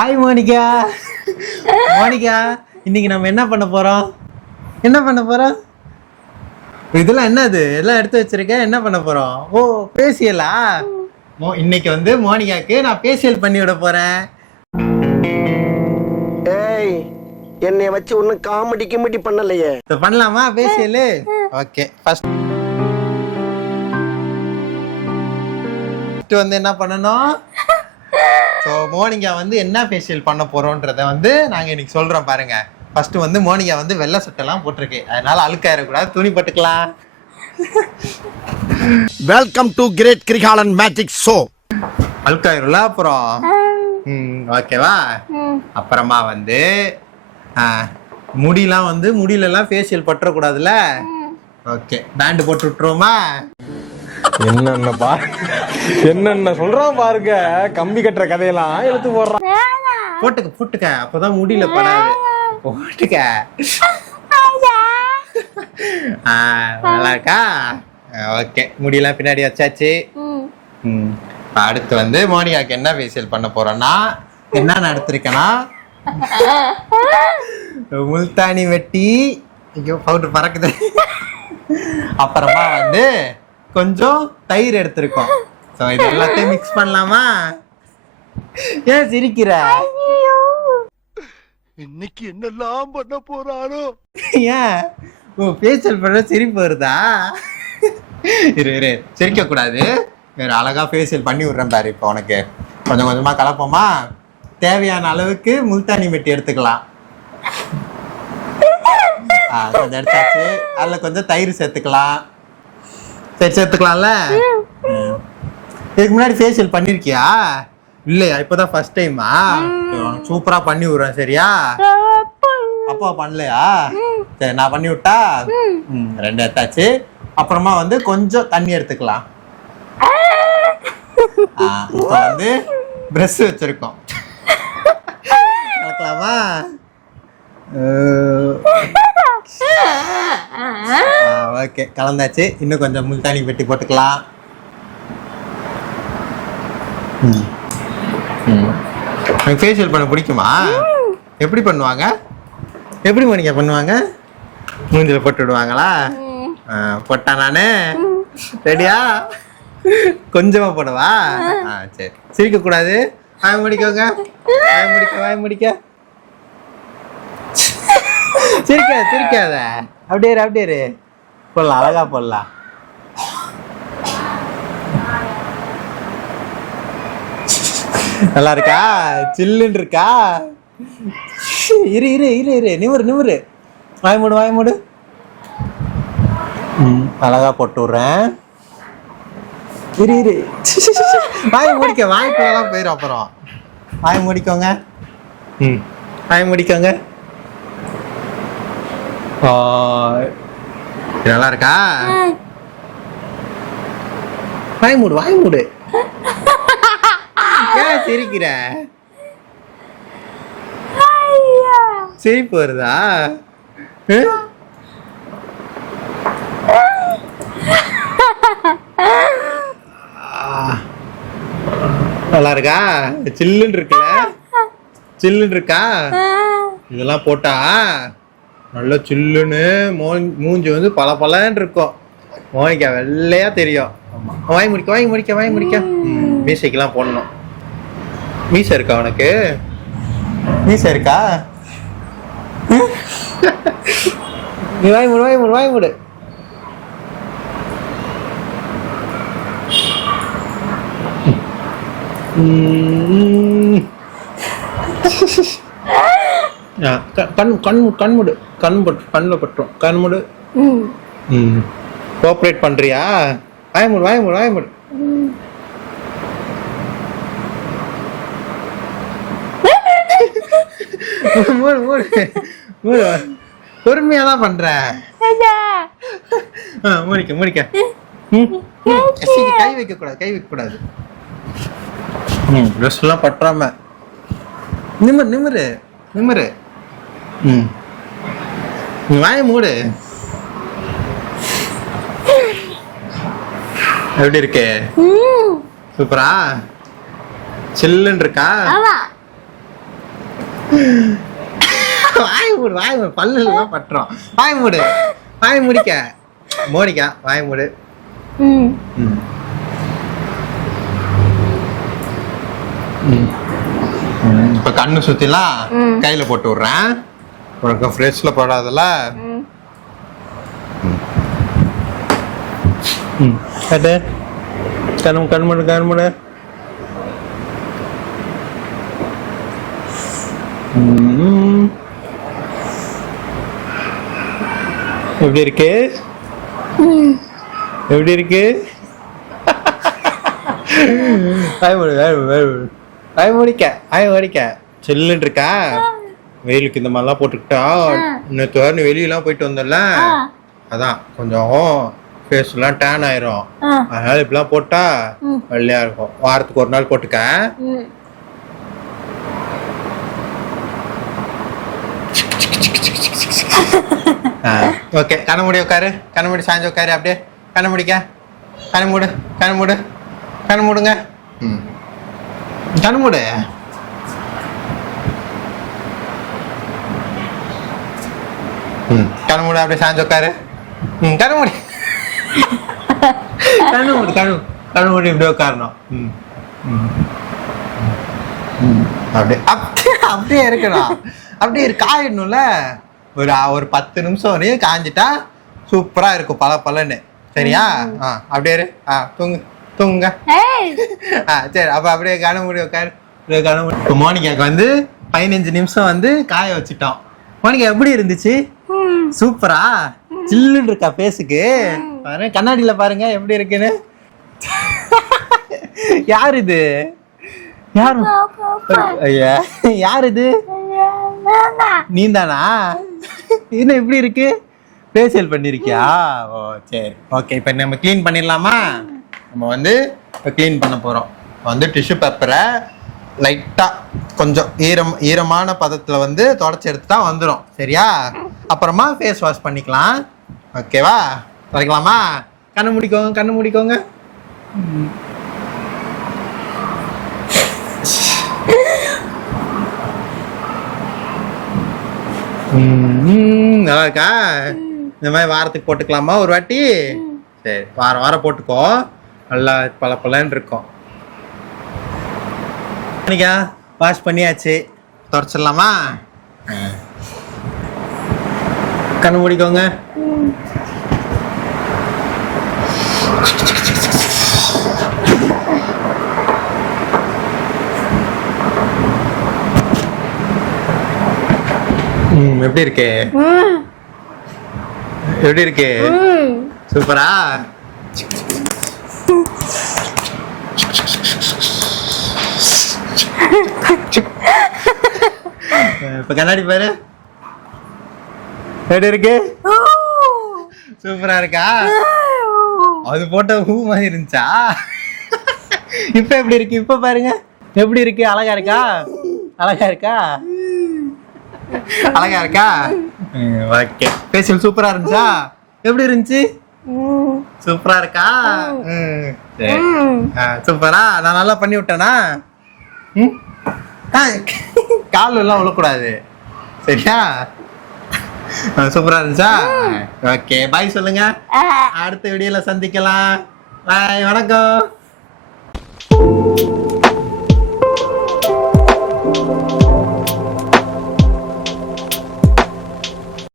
Hi Monica. Monica, இன்னைக்கு நம்ம என்ன பண்ண போறோம்? இதெல்லாம் என்னது எல்லாம் எடுத்து வச்சிருக்கேன். என்ன பண்ண போறோம்? ஓ, பேசியலா? இன்னைக்கு வந்து மோனிகாக்கு நான் பேசியல் பண்ணி விட போறேன். ஏய், என்னை வச்சு ஒன்னும் காமெடி கிமெடி பண்ணலையே. பண்ணலாமா பேசியல்? ஓகே, ஃபர்ஸ்ட் வந்து என்ன பண்ணணும்? ஸோ மோனிகா வந்து என்ன ஃபேஷியல் பண்ண போறோன்றத வந்து நாங்கள் இன்னைக்கு சொல்றோம் பாருங்க. ஃபர்ஸ்ட் வந்து மோனிகா வந்து வெள்ளை சட்டெல்லாம் போட்டிருக்கு, அதனால அழுக்காயிடக்கூடாது, துணி போட்டுக்கலாம். Welcome to great Kirikalan magic show. அழுக்காயிரும்ல அப்புறம். ஓகேவா? அப்புறமா வந்து முடியெல்லாம் வந்து முடியலெல்லாம் ஃபேஷியல் பற்றக்கூடாதுல்ல. ஓகே, பேண்ட் போட்டு விட்டுருவோமா? என்னென்ன சொல்றான் பாருங்க. கம்பி கட்டுற கதையெல்லாம் எடுத்து போடுறான். போட்டுக்க அப்பதான் முடியல படாது. போட்டுக்க. நல்லா இருக்கா? ஓகே, முடியெல்லாம் பின்னாடி வச்சாச்சு. அடுத்து வந்து மோனிகாக்கு என்ன ஃபேஷியல் பண்ண போறோம்னா, என்ன எடுத்திருக்கேன்னா முல்தானி வெட்டி, ஐயோ பவுடர் பறக்குது. அப்புறமா வந்து கொஞ்சம் தயிர் எடுத்திருக்கோம். ஸோ இது எல்லாத்தையும் மிக்ஸ் பண்ணலாமா? ஏன் சிரிக்கிற? இன்னைக்கு என்னெல்லாம் பண்ண போறானோ? ஏன் ஃபேஷியல் பண்ண சிரிப்பு வருதா? இரு சிரிக்க கூடாது. வேற அழகா ஃபேஷியல் பண்ணி விடுறேன் பாரு. இப்போ உனக்கு கொஞ்சம் கொஞ்சமா கலப்போமா? தேவையான அளவுக்கு முல்தானி மெட்டி எடுத்துக்கலாம். கொஞ்சம் எடுத்தாச்சு. அதில் கொஞ்சம் தயிர் சேர்த்துக்கலாம். சேர்த்துக்கலாம்ல. இதுக்கு முன்னாடி ஃபேஷியல் பண்ணிருக்கியா? இல்லையா? இப்போதான் ஃபர்ஸ்ட் டைமா? சூப்பரா பண்ணி விடுறேன், சரியா? அப்பா பண்ணலையா? சரி, நான் பண்ணி விட்டா. 2 எடுத்தாச்சு. அப்புறமா வந்து கொஞ்சம் தண்ணி எடுத்துக்கலாம். இப்போ வந்து பிரஷ் வச்சிருக்கோம், கலக்கலாமா? ஓகே, கலந்தாச்சு. இன்னும் கொஞ்சம் முல்தானி வெட்டி போட்டுக்கலாம். ஃபேஷியல் பண்ண பிடிக்குமா? எப்படி பண்ணுவாங்க? எப்படி மோனிகா பண்ணுவாங்க? மூஞ்சில போட்டு விடுவாங்களா? போட்டா நானு ரெடியா? கொஞ்சமா போடவா? சரி, சிரிக்க கூடாது. வாய் முடிக்கோங்க. வாய் முடிக்க. சிரிக்காத. அப்படியே இரு. போடலாம், அழகா போடலாம். நல்லா இருக்கா? சில்லுன்னு இருக்கா? இரு. நிமிரு. வாய் மூடு. அழகா போட்டு விடுறேன். இரு. வாய் முடிக்க. வாய்க்குள்ளலாம் போயிடும் அப்புறம். வாய் முடிக்கோங்க. வாய் முடிக்கோங்க. நல்லா இருக்கா? வாய் மூடு. ஏன் சிரிக்கிற? சிரிப்பு வருதா? நல்லா இருக்கா? சில்லுன்னு இருக்குல்ல? சில்லுன்னு இருக்கா? இதெல்லாம் போட்டா நல்லா சில்லுன்னு மூஞ்சி வந்து பளபளன்னு இருக்கும். மோனிகா வெள்ளையா தெரியும். வாய் முடிக்க. மீசைக்கெல்லாம் போடணும். மீசை இருக்கா உனக்கு? மீசை இருக்கா? நீ வாய் மூடு. கண்முடு. கண்ணில் பட்டுரும். கண்முடு. கோஆப்ரேட் பண்றியா? வாய் மூடு. மூடு. பொறுமையா தான் பண்ற. முடிக்க. கை வைக்க கூடாது. ட்ரெஸ் எல்லாம் பற்றாம நிமிரு. வாய மூடு. எப்படி இருக்கு? சூப்பரா? சில்லுன்னு இருக்கா? வாய் மூடு வாய் மூடு, பல்லு எல்லாம் பட்டுறோம். வாய் மூடு, வாய் முடிக்க மோனிகா, வாய் மூடு. ம் ம். ம். ம். இப்ப கண்ணு சுத்திலாம் கையில போட்டு விடுறேன். உனக்கு ஃப்ரெஷ்ல போடாதல. ம் ம். கட்டு. கண்ணு மூடு, கண்ணு மூடு. ம். எப்படி இருக்கு? எப்படி இருக்கு? வாய் மூடு, வாய் மூடு, வாய் மூடு. வாய் மூடிக்க, வாய் மூடிக்க. சில்லுன்னு இருக்கா? வெயிலுக்கு இந்த மாதிரிலாம் போட்டுக்கிட்டா நேற்று நீ வெளியெல்லாம் போயிட்டு வந்தல, அதான் கொஞ்சம் ஃபேஸ்லாம் டேன் ஆயிரும். அதனால இப்படிலாம் போட்டா வெள்ளையா இருக்கும். வாரத்துக்கு ஒரு நாள் போட்டுக்க. ஓகே, கண்ண மூடி உட்காரு, கண்ண மூடி சாஞ்சு உட்காரு. அப்படியே கண்ண முடிக்க, கண்ண மூடு, கண்ண மூடு, கண்ண மூடுங்க. ம், கண்ண மூடு. ம், கண்ண மூடு, அப்படியே சாஞ்சு உட்காரு. ம், கண்ண மூடி, கண்ண மூடு, கண்ண மூடி இப்படியே உட்காரணும். ம் ம் ம், அப்படியே அப்படியே இருக்கணும். அப்படியே காயிடணும்ல. ஒரு 10 நிமிஷம் வரையும் காஞ்சிட்டா சூப்பரா இருக்கும், பல பலன்னு. சரியா? அப்படியே இரு. தூங்கு, தூங்குங்க. சரி, அப்ப அப்படியே கண்ண மூடி உட்காரு. இப்போ மோனிகாக்கு வந்து 15 நிமிஷம் வந்து காய வச்சுட்டோம். மோனிகா எப்படி இருந்துச்சு? சூப்பரா சில்லுன்னு இருக்கா பேசுக்கு. பாருங்க கண்ணாடியில, பாருங்க எப்படி இருக்குன்னு. யார் இது? யாரு? ஐயா, யார் இது? நீந்தானா? என்ன இப்படி இருக்கு? ஃபேஷியல் பண்ணிருக்கியா? ஓ சரி, ஓகே. இப்போ நம்ம க்ளீன் பண்ணிடலாமா? நம்ம வந்து இப்போ க்ளீன் பண்ண போகிறோம். வந்து டிஷ்யூ பேப்பரை லைட்டாக கொஞ்சம் ஈரமான பதத்தில் வந்து தொடச்சி எடுத்துட்டா வந்துடும். சரியா? அப்புறமா ஃபேஸ் வாஷ் பண்ணிக்கலாம். ஓகேவா? தொடக்கலாமா? கண்ணு முடிக்கோங்க, கண்ணு முடிக்கோங்க. நல்லா இருக்கா? இந்த மாதிரி வாரத்துக்கு போட்டுக்கலாமா ஒரு வாட்டி? சரி, வாரம் வாரம் போட்டுக்கோ. நல்லா பல பலன்னு இருக்கும். வாஷ் பண்ணியாச்சு, தொடச்சிடலாமா? கண்ணு மூடிக்கோங்க. எப்படி இருக்கு? எப்படி இருக்கு? சூப்பரா? இப்ப கண்ணாடி பாரு, எப்படி இருக்கு? சூப்பரா இருக்கா? அது போட்ட பூ மாதிரி இருந்துச்சா? இப்ப எப்படி இருக்கு? இப்ப பாருங்க எப்படி இருக்கு? அழகா இருக்கா? அழகா இருக்கா? அழகா இருக்கா? ஓகே. ஃபேஷியல் சூப்பரா இருந்துச்சா? எப்படி இருந்துச்சு? சூப்பரா இருக்கா? சரி, சூப்பரா. நான் நல்லா பண்ணி விட்டேனா? கால் எல்லாம் விழக்கூடாது. சரியா? சூப்பரா இருந்துச்சா? ஓகே, பாய் சொல்லுங்க. அடுத்த வீடியோல சந்திக்கலாம். பாய், வணக்கம்.